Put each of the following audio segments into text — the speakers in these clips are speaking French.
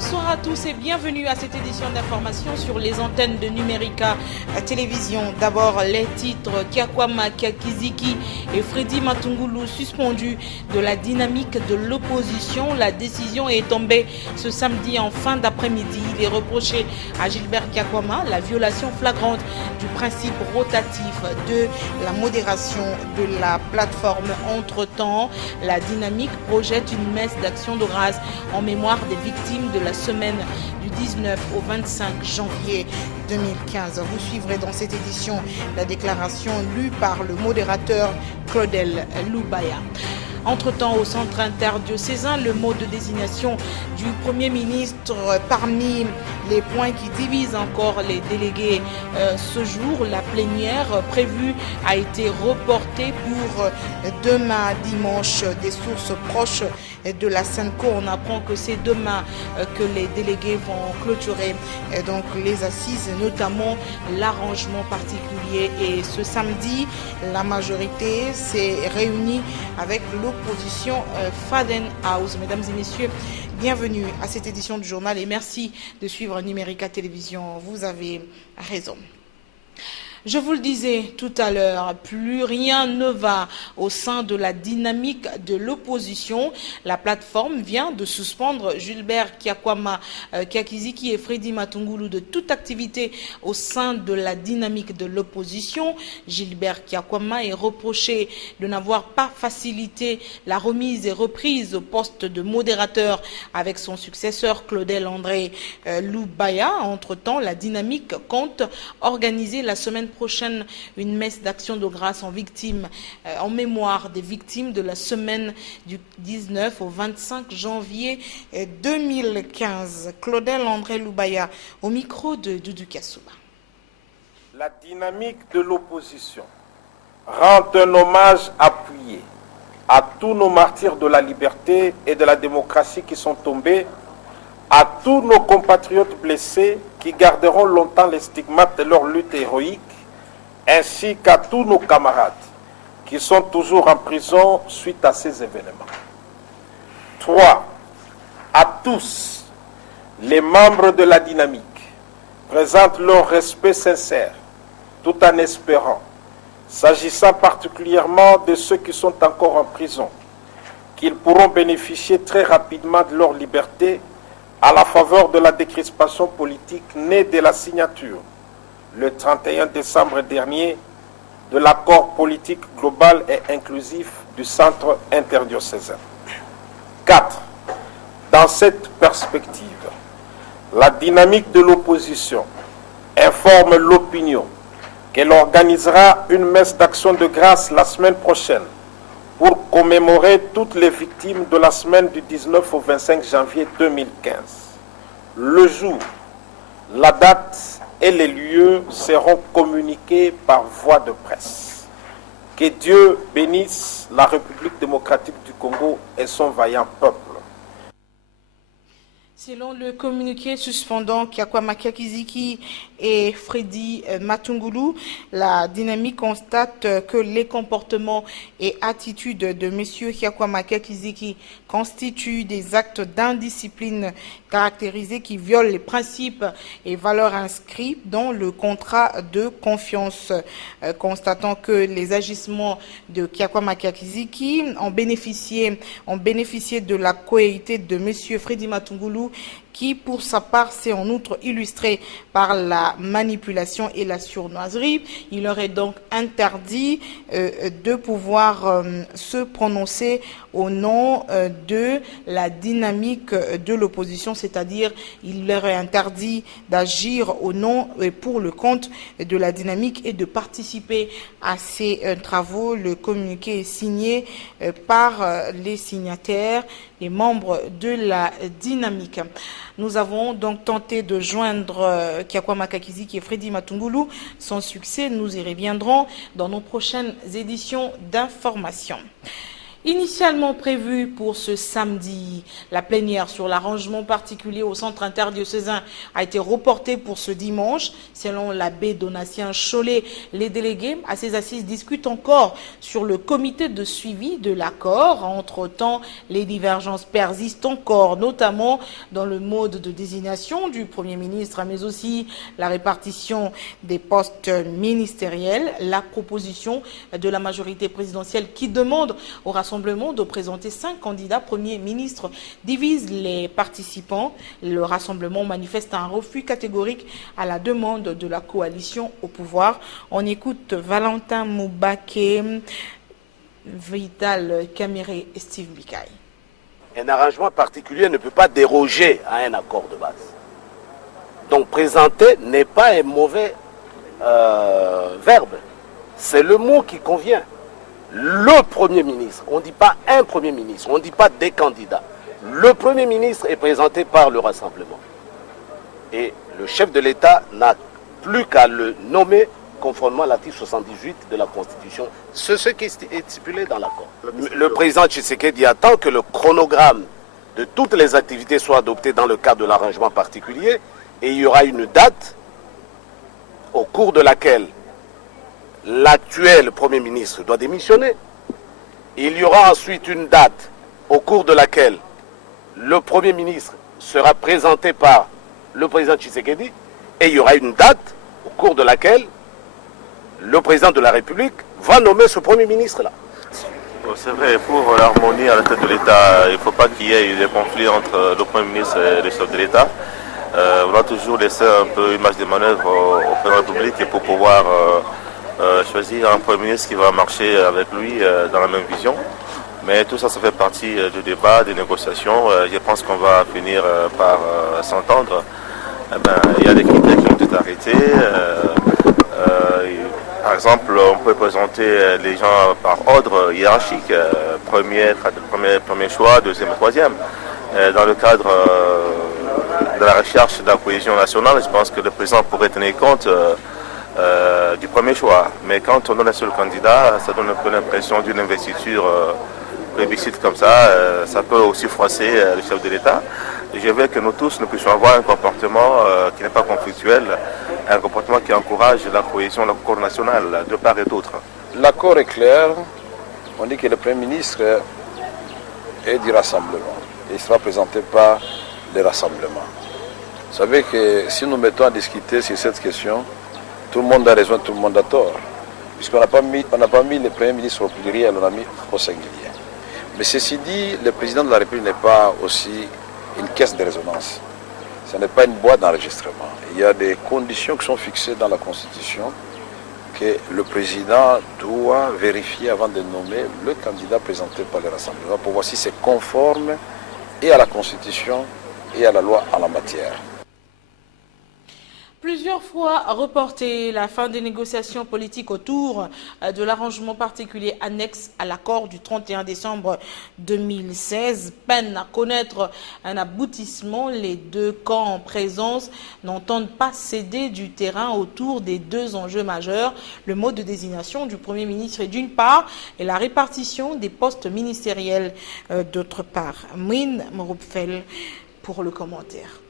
Bonsoir à tous et bienvenue à cette édition d'information sur les antennes de Numérica Télévision. D'abord les titres: Kyakwama Kyakiziki et Freddy Matungulu suspendus de la dynamique de l'opposition. La décision est tombée ce samedi en fin d'après-midi. Il est reproché à Gilbert Kyakwama la violation flagrante du principe rotatif de la modération de la plateforme. Entre-temps, la dynamique projette une messe d'action de grâce en mémoire des victimes de la semaine du 19 au 25 janvier 2015. Vous suivrez dans cette édition la déclaration lue par le modérateur Claudel Loubaya. Entre-temps, au centre interdiocésain, le mot de désignation du Premier ministre parmi les points qui divisent encore les délégués ce jour. La plénière prévue a été reportée pour demain dimanche. Des sources proches de la Senco, on apprend que c'est demain que les délégués vont clôturer donc les assises, notamment l'arrangement particulier. Et ce samedi, la majorité s'est réunie avec l'opposition Faden House. Mesdames et messieurs, bienvenue à cette édition du journal et merci de suivre Numérica Télévision. Vous avez raison. Je vous le disais tout à l'heure, plus rien ne va au sein de la dynamique de l'opposition. La plateforme vient de suspendre Gilbert Kyakwama Kyakiziki et Freddy Matungulu de toute activité au sein de la dynamique de l'opposition. Gilbert Kyakwama est reproché de n'avoir pas facilité la remise et reprise au poste de modérateur avec son successeur Claudel André Loubaya. Entre-temps, la dynamique compte organiser la semaine prochaine une messe d'action de grâce en mémoire des victimes de la semaine du 19 au 25 janvier 2015. Claudel André Loubaya au micro de Doudou Kassouba. La dynamique de l'opposition rend un hommage appuyé à tous nos martyrs de la liberté et de la démocratie qui sont tombés, à tous nos compatriotes blessés qui garderont longtemps les stigmates de leur lutte héroïque, ainsi qu'à tous nos camarades qui sont toujours en prison suite à ces événements. 3. À tous les membres de la dynamique, présentent leur respect sincère, tout en espérant, s'agissant particulièrement de ceux qui sont encore en prison, qu'ils pourront bénéficier très rapidement de leur liberté à la faveur de la décrispation politique née de la signature le 31 décembre dernier de l'accord politique global et inclusif du centre interdiocésain. 4. Dans cette perspective, la dynamique de l'opposition informe l'opinion qu'elle organisera une messe d'action de grâce la semaine prochaine pour commémorer toutes les victimes de la semaine du 19 au 25 janvier 2015. Le jour, la date et les lieux seront communiqués par voie de presse. Que Dieu bénisse la République démocratique du Congo et son vaillant peuple. Selon le communiqué suspendant Kyakwama Kyakiziki et Freddy Matungulu, la dynamique constate que les comportements et attitudes de M. Kyakwama Kyakiziki constituent des actes d'indiscipline caractérisés qui violent les principes et valeurs inscrits dans le contrat de confiance. Constatant que les agissements de Kyakwama Kyakiziki ont bénéficié de la cohérité de M. Freddy Matungulu, qui pour sa part s'est en outre illustré par la manipulation et la sournoiserie. Il leur est donc interdit de pouvoir se prononcer au nom de la dynamique de l'opposition, c'est-à-dire il leur est interdit d'agir au nom et pour le compte de la dynamique et de participer à ces travaux. Le communiqué est signé par les signataires, les membres de la dynamique. Nous avons donc tenté de joindre Kyakwama Kyakiziki et Freddy Matungulu. Sans succès, nous y reviendrons dans nos prochaines éditions d'information. Initialement prévue pour ce samedi, la plénière sur l'arrangement particulier au centre interdiocésain a été reportée pour ce dimanche. Selon l'abbé Donatien Cholet, les délégués à ces assises discutent encore sur le comité de suivi de l'accord. Entre-temps, les divergences persistent encore, notamment dans le mode de désignation du Premier ministre, mais aussi la répartition des postes ministériels. La proposition de la majorité présidentielle qui demande au Rassemblement de présenter 5 candidats Premier ministre divise les participants. Le Rassemblement manifeste un refus catégorique à la demande de la coalition au pouvoir. On écoute Valentin Moubake, Vital Kamere et Steve Bikaï. Un arrangement particulier ne peut pas déroger à un accord de base. Donc présenter n'est pas un mauvais verbe. C'est le mot qui convient. Le Premier ministre, on ne dit pas un Premier ministre, on ne dit pas des candidats. Le Premier ministre est présenté par le Rassemblement. Et le chef de l'État n'a plus qu'à le nommer conformément à l'article 78 de la Constitution. C'est ce qui est stipulé dans l'accord. Le président Tshisekedi attend que le chronogramme de toutes les activités soit adopté dans le cadre de l'arrangement particulier et il y aura une date au cours de laquelle l'actuel Premier ministre doit démissionner. Il y aura ensuite une date au cours de laquelle le Premier ministre sera présenté par le président Tshisekedi et il y aura une date au cours de laquelle le président de la République va nommer ce Premier ministre-là. C'est vrai, pour l'harmonie à la tête de l'État, il ne faut pas qu'il y ait des conflits entre le Premier ministre et le chef de l'État. On doit toujours laisser un peu une marge de manœuvre au président de la République pour pouvoir choisir un Premier ministre qui va marcher avec lui dans la même vision. Mais tout ça, ça fait partie du débat, des négociations. Je pense qu'on va finir par s'entendre. Il y a des critères qui ont été arrêtés. Par exemple, on peut présenter les gens par ordre hiérarchique. Premier choix, deuxième et troisième. Dans le cadre de la recherche de la cohésion nationale, je pense que le président pourrait tenir compte du premier choix. Mais quand on donne un seul candidat, ça donne un peu l'impression d'une investiture plébiscite comme ça. Ça peut aussi froisser le chef de l'État. Je veux que nous tous, nous puissions avoir un comportement qui n'est pas conflictuel, un comportement qui encourage la cohésion, la concorde nationale, de part et d'autre. L'accord est clair. On dit que le Premier ministre est du Rassemblement. Il sera présenté par le Rassemblement. Vous savez que si nous mettons à discuter sur cette question, tout le monde a raison, tout le monde a tort. Puisqu'on n'a pas mis le Premier ministre au pluriel, on l'a mis au singulier. Mais ceci dit, le président de la République n'est pas aussi une caisse de résonance. Ce n'est pas une boîte d'enregistrement. Il y a des conditions qui sont fixées dans la Constitution que le président doit vérifier avant de nommer le candidat présenté par le Rassemblement pour voir si c'est conforme et à la Constitution et à la loi en la matière. Plusieurs fois reporté la fin des négociations politiques autour de l'arrangement particulier annexe à l'accord du 31 décembre 2016. Peine à connaître un aboutissement, les deux camps en présence n'entendent pas céder du terrain autour des deux enjeux majeurs, le mode de désignation du Premier ministre d'une part et la répartition des postes ministériels d'autre part. Mouine Moroupfel pour le commentaire.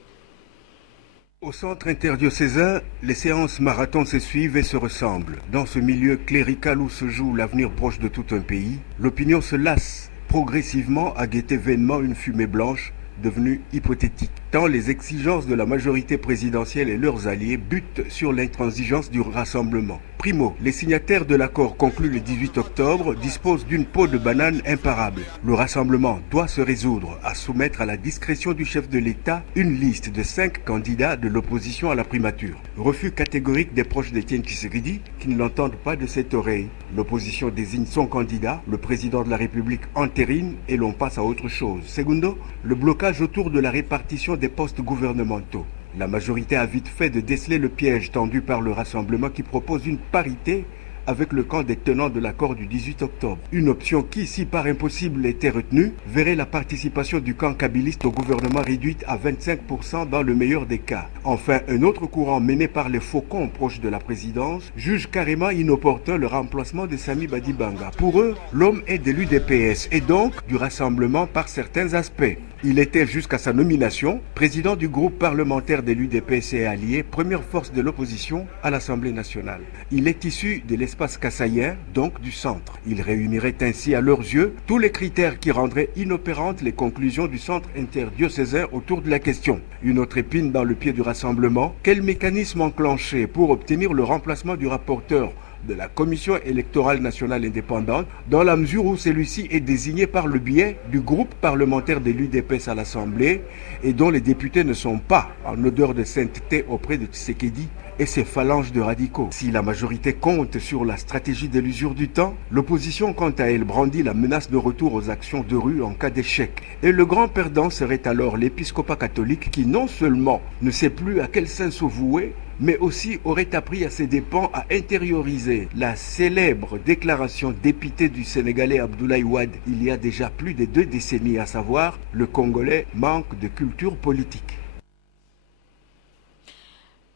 Au centre interdiocésain, les séances marathon se suivent et se ressemblent. Dans ce milieu clérical où se joue l'avenir proche de tout un pays, l'opinion se lasse progressivement à guetter vainement une fumée blanche devenue hypothétique, tant les exigences de la majorité présidentielle et leurs alliés butent sur l'intransigeance du Rassemblement. Primo, les signataires de l'accord conclu le 18 octobre disposent d'une peau de banane imparable. Le Rassemblement doit se résoudre à soumettre à la discrétion du chef de l'État une liste de 5 candidats de l'opposition à la primature. Refus catégorique des proches d'Étienne Tshisekedi qui ne l'entendent pas de cette oreille. L'opposition désigne son candidat, le président de la République entérine et l'on passe à autre chose. Segundo, le blocage autour de la répartition des postes gouvernementaux. La majorité a vite fait de déceler le piège tendu par le Rassemblement qui propose une parité avec le camp des tenants de l'accord du 18 octobre. Une option qui, si par impossible était retenue, verrait la participation du camp kabyliste au gouvernement réduite à 25% dans le meilleur des cas. Enfin, un autre courant mené par les faucons proches de la présidence juge carrément inopportun le remplacement de Sami Badibanga. Pour eux, l'homme est de l'UDPS et donc du rassemblement par certains aspects. Il était jusqu'à sa nomination président du groupe parlementaire de l'UDPS et alliés, première force de l'opposition à l'Assemblée nationale. Il est issu de l'espace kassaïen, donc du centre. Il réunirait ainsi à leurs yeux tous les critères qui rendraient inopérantes les conclusions du centre interdiocésain autour de la question. Une autre épine dans le pied du rassemblement, quel mécanisme enclencher pour obtenir le remplacement du rapporteur de la Commission électorale nationale indépendante, dans la mesure où celui-ci est désigné par le biais du groupe parlementaire de l'UDPS à l'Assemblée et dont les députés ne sont pas en odeur de sainteté auprès de Tshisekedi et ses phalanges de radicaux. Si la majorité compte sur la stratégie de l'usure du temps, l'opposition quant à elle brandit la menace de retour aux actions de rue en cas d'échec. Et le grand perdant serait alors l'épiscopat catholique qui non seulement ne sait plus à quel saint se vouer, mais aussi aurait appris à ses dépens à intérioriser la célèbre déclaration d'épité du Sénégalais Abdoulaye Wade il y a déjà plus de 2 décennies, à savoir « Le Congolais manque de culture politique ».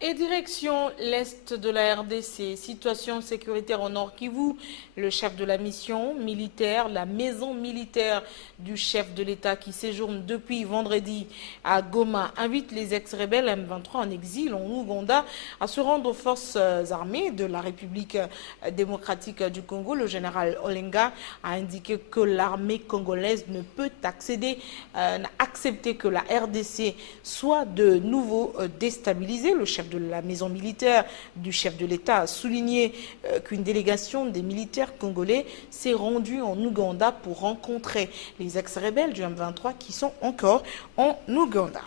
Et direction l'est de la RDC, situation sécuritaire au Nord Kivu, le chef de la mission militaire, la maison militaire du chef de l'État qui séjourne depuis vendredi à Goma, invite les ex-rebelles M23 en exil en Ouganda à se rendre aux forces armées de la République démocratique du Congo. Le général Olenga a indiqué que l'armée congolaise ne peut accepter que la RDC soit de nouveau déstabilisée. Le chef de la maison militaire du chef de l'État a souligné qu'une délégation des militaires congolais s'est rendue en Ouganda pour rencontrer les ex-rebelles du M23 qui sont encore en Ouganda.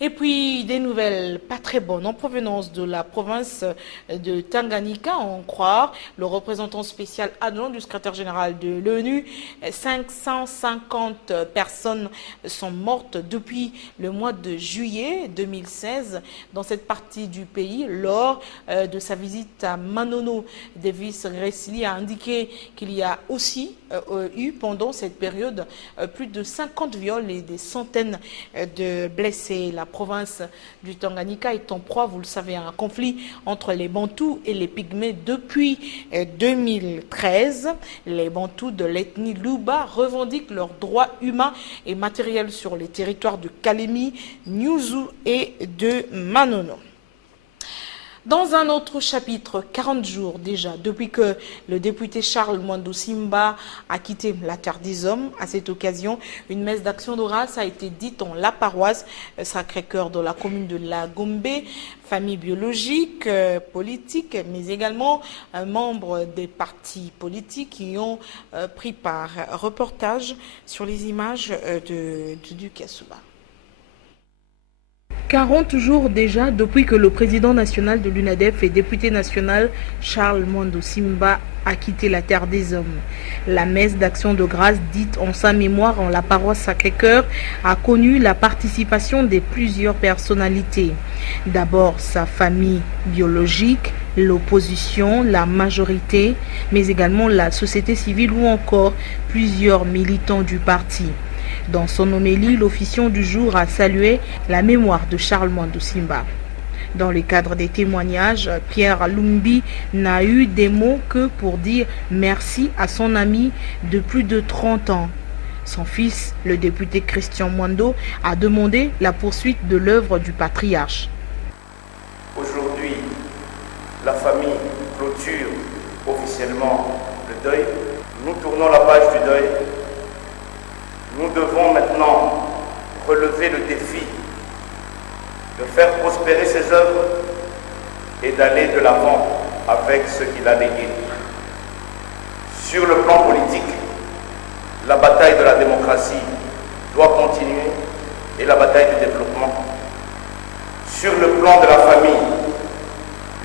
Et puis, des nouvelles pas très bonnes en provenance de la province de Tanganyika, en croire le représentant spécial adjoint du secrétaire général de l'ONU. 550 personnes sont mortes depuis le mois de juillet 2016 dans cette partie du pays lors de sa visite à Manono. Davis Gressili a indiqué qu'il y a aussi eu pendant cette période plus de 50 viols et des centaines de blessés. La province du Tanganyika est en proie, vous le savez, à un conflit entre les Bantous et les Pygmées depuis 2013. Les Bantous de l'ethnie Luba revendiquent leurs droits humains et matériels sur les territoires de Kalemi, Nyuzu et de Manono. Dans un autre chapitre, 40 jours déjà, depuis que le député Charles Mwando Simba a quitté la Terre des Hommes. À cette occasion, une messe d'action de grâce a été dite en la paroisse Sacré-Cœur de la commune de La Gombe. Famille biologique, politique, mais également membres des partis politiques qui ont pris part. Reportage sur les images du Kasuba. 40 jours déjà depuis que le président national de l'UNADEF et député national Charles Mwando Simba a quitté la Terre des Hommes. La messe d'action de grâce dite en sa mémoire en la paroisse Sacré-Cœur a connu la participation de plusieurs personnalités. D'abord sa famille biologique, l'opposition, la majorité, mais également la société civile ou encore plusieurs militants du parti. Dans son homélie, l'officiant du jour a salué la mémoire de Charles Mwando Simba. Dans le cadre des témoignages, Pierre Lumbi n'a eu des mots que pour dire merci à son ami de plus de 30 ans. Son fils, le député Christian Mwando, a demandé la poursuite de l'œuvre du patriarche. Aujourd'hui, la famille clôture officiellement le deuil. Nous tournons la page du deuil. Nous devons maintenant relever le défi de faire prospérer ses œuvres et d'aller de l'avant avec ce qu'il a légué. Sur le plan politique, la bataille de la démocratie doit continuer et la bataille du développement. Sur le plan de la famille,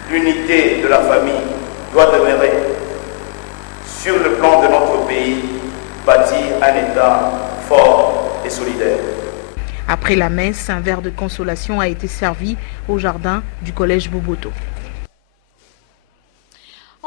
l'unité de la famille doit demeurer. Sur le plan de notre pays, bâtir un État fort et solidaire. Après la messe, un verre de consolation a été servi au jardin du collège Boboto.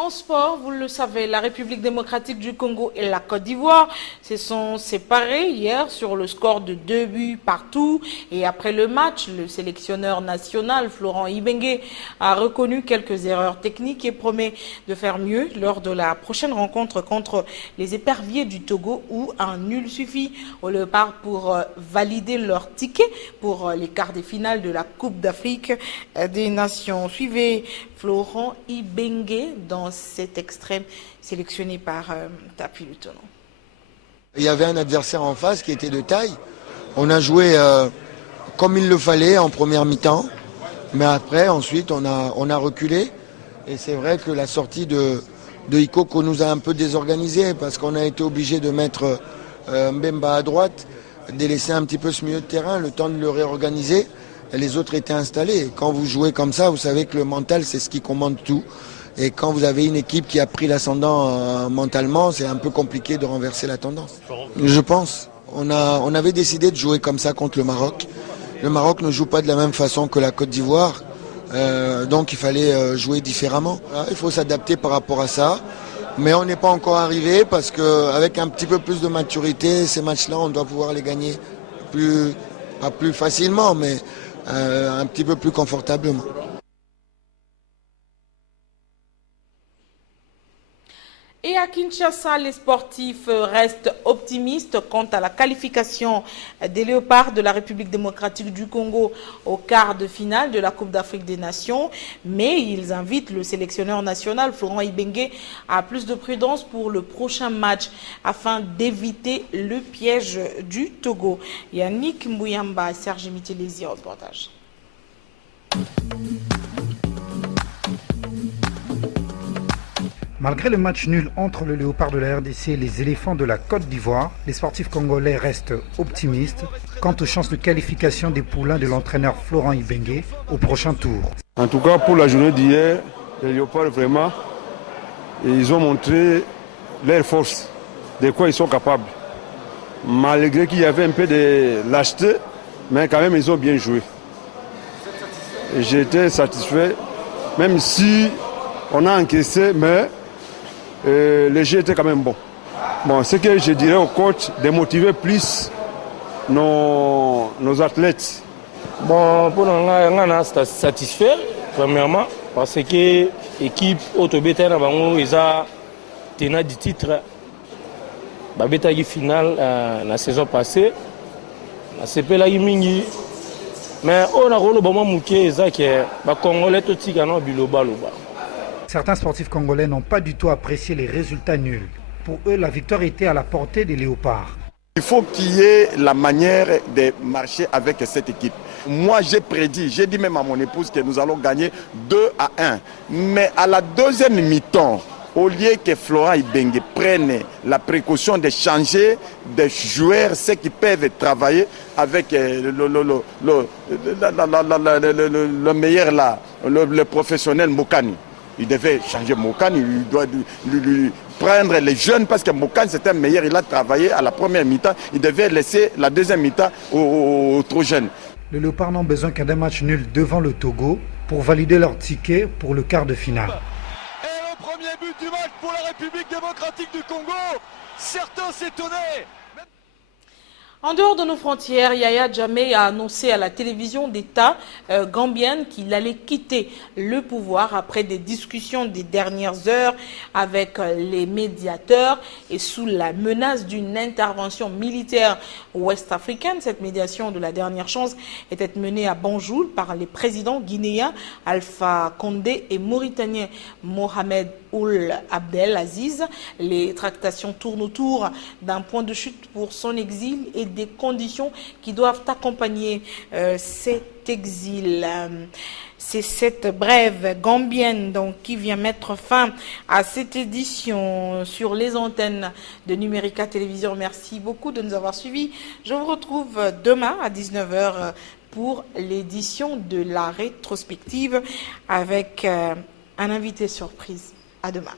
En sport, vous le savez, la République démocratique du Congo et la Côte d'Ivoire se sont séparés hier sur le score de 2 buts partout. Et après le match, le sélectionneur national, Florent Ibenge, a reconnu quelques erreurs techniques et promet de faire mieux lors de la prochaine rencontre contre les éperviers du Togo où un nul suffit au Léopard pour valider leur ticket pour les quarts de finale de la Coupe d'Afrique des Nations. Suivez Florent Ibenge dans cet extrait sélectionné par Tapi Lutono. Il y avait un adversaire en face qui était de taille. On a joué comme il le fallait en première mi-temps, mais après, ensuite, on a reculé. Et c'est vrai que la sortie de Ikoko nous a un peu désorganisés parce qu'on a été obligé de mettre Mbemba à droite, délaisser un petit peu ce milieu de terrain, le temps de le réorganiser. Les autres étaient installés. Et quand vous jouez comme ça, vous savez que le mental, c'est ce qui commande tout. Et quand vous avez une équipe qui a pris l'ascendant mentalement, c'est un peu compliqué de renverser la tendance. Je pense. On avait décidé de jouer comme ça contre le Maroc. Le Maroc ne joue pas de la même façon que la Côte d'Ivoire. Donc il fallait jouer différemment. Il faut s'adapter par rapport à ça. Mais on n'est pas encore arrivé parce qu'avec un petit peu plus de maturité, ces matchs-là, on doit pouvoir les gagner pas plus facilement, mais un petit peu plus confortablement. Et à Kinshasa, les sportifs restent optimistes quant à la qualification des Léopards de la République démocratique du Congo au quart de finale de la Coupe d'Afrique des Nations. Mais ils invitent le sélectionneur national, Florent Ibenge, à plus de prudence pour le prochain match afin d'éviter le piège du Togo. Yannick Mbouyamba et Serge Mitilési, reportage. Malgré le match nul entre le Léopard de la RDC et les éléphants de la Côte d'Ivoire, les sportifs congolais restent optimistes quant aux chances de qualification des poulains de l'entraîneur Florent Ibenge au prochain tour. En tout cas, pour la journée d'hier, les Léopards, vraiment, ils ont montré leur force, de quoi ils sont capables. Malgré qu'il y avait un peu de lâcheté, mais quand même, ils ont bien joué. J'étais satisfait, même si on a encaissé, mais le jeu était quand même bon. Bon, ce que je dirais au coach, de motiver plus nos athlètes. Bon, pour nous, on est satisfait, premièrement, parce que l'équipe Autobéta, ils ont tenu du titre, la finale la saison passée. C'est pas la mingi. Mais on a rôle vraiment mouké, ça que les Congolais tout petit gagnent biloba. Certains sportifs congolais n'ont pas du tout apprécié les résultats nuls. Pour eux, la victoire était à la portée des Léopards. Il faut qu'il y ait la manière de marcher avec cette équipe. Moi, j'ai prédit, j'ai dit même à mon épouse que nous allons gagner 2-1. Mais à la deuxième mi-temps, au lieu que Florent Ibenge prenne la précaution de changer des joueurs, ceux qui peuvent travailler avec le meilleur là, le professionnel Mokani. Il devait changer Mokani, il doit lui prendre les jeunes parce que Mokani c'était meilleur, il a travaillé à la première mi-temps, il devait laisser la deuxième mi-temps aux trop jeunes. Les Léopards n'ont besoin qu'un match nul devant le Togo pour valider leur ticket pour le quart de finale. Et le premier but du match pour la République démocratique du Congo, certains s'étonnaient. En dehors de nos frontières, Yaya Jammeh a annoncé à la télévision d'État gambienne qu'il allait quitter le pouvoir après des discussions des dernières heures avec les médiateurs et sous la menace d'une intervention militaire ouest-africaine. Cette médiation de la dernière chance était menée à Banjul par les présidents guinéens Alpha Condé et mauritanien Mohamed Ould Abdel Aziz. Les tractations tournent autour d'un point de chute pour son exil et des conditions qui doivent accompagner cet exil. C'est cette brève gambienne donc, qui vient mettre fin à cette édition sur les antennes de Numérica Télévision. Merci beaucoup de nous avoir suivis. Je vous retrouve demain à 19h pour l'édition de la rétrospective avec un invité surprise. À demain.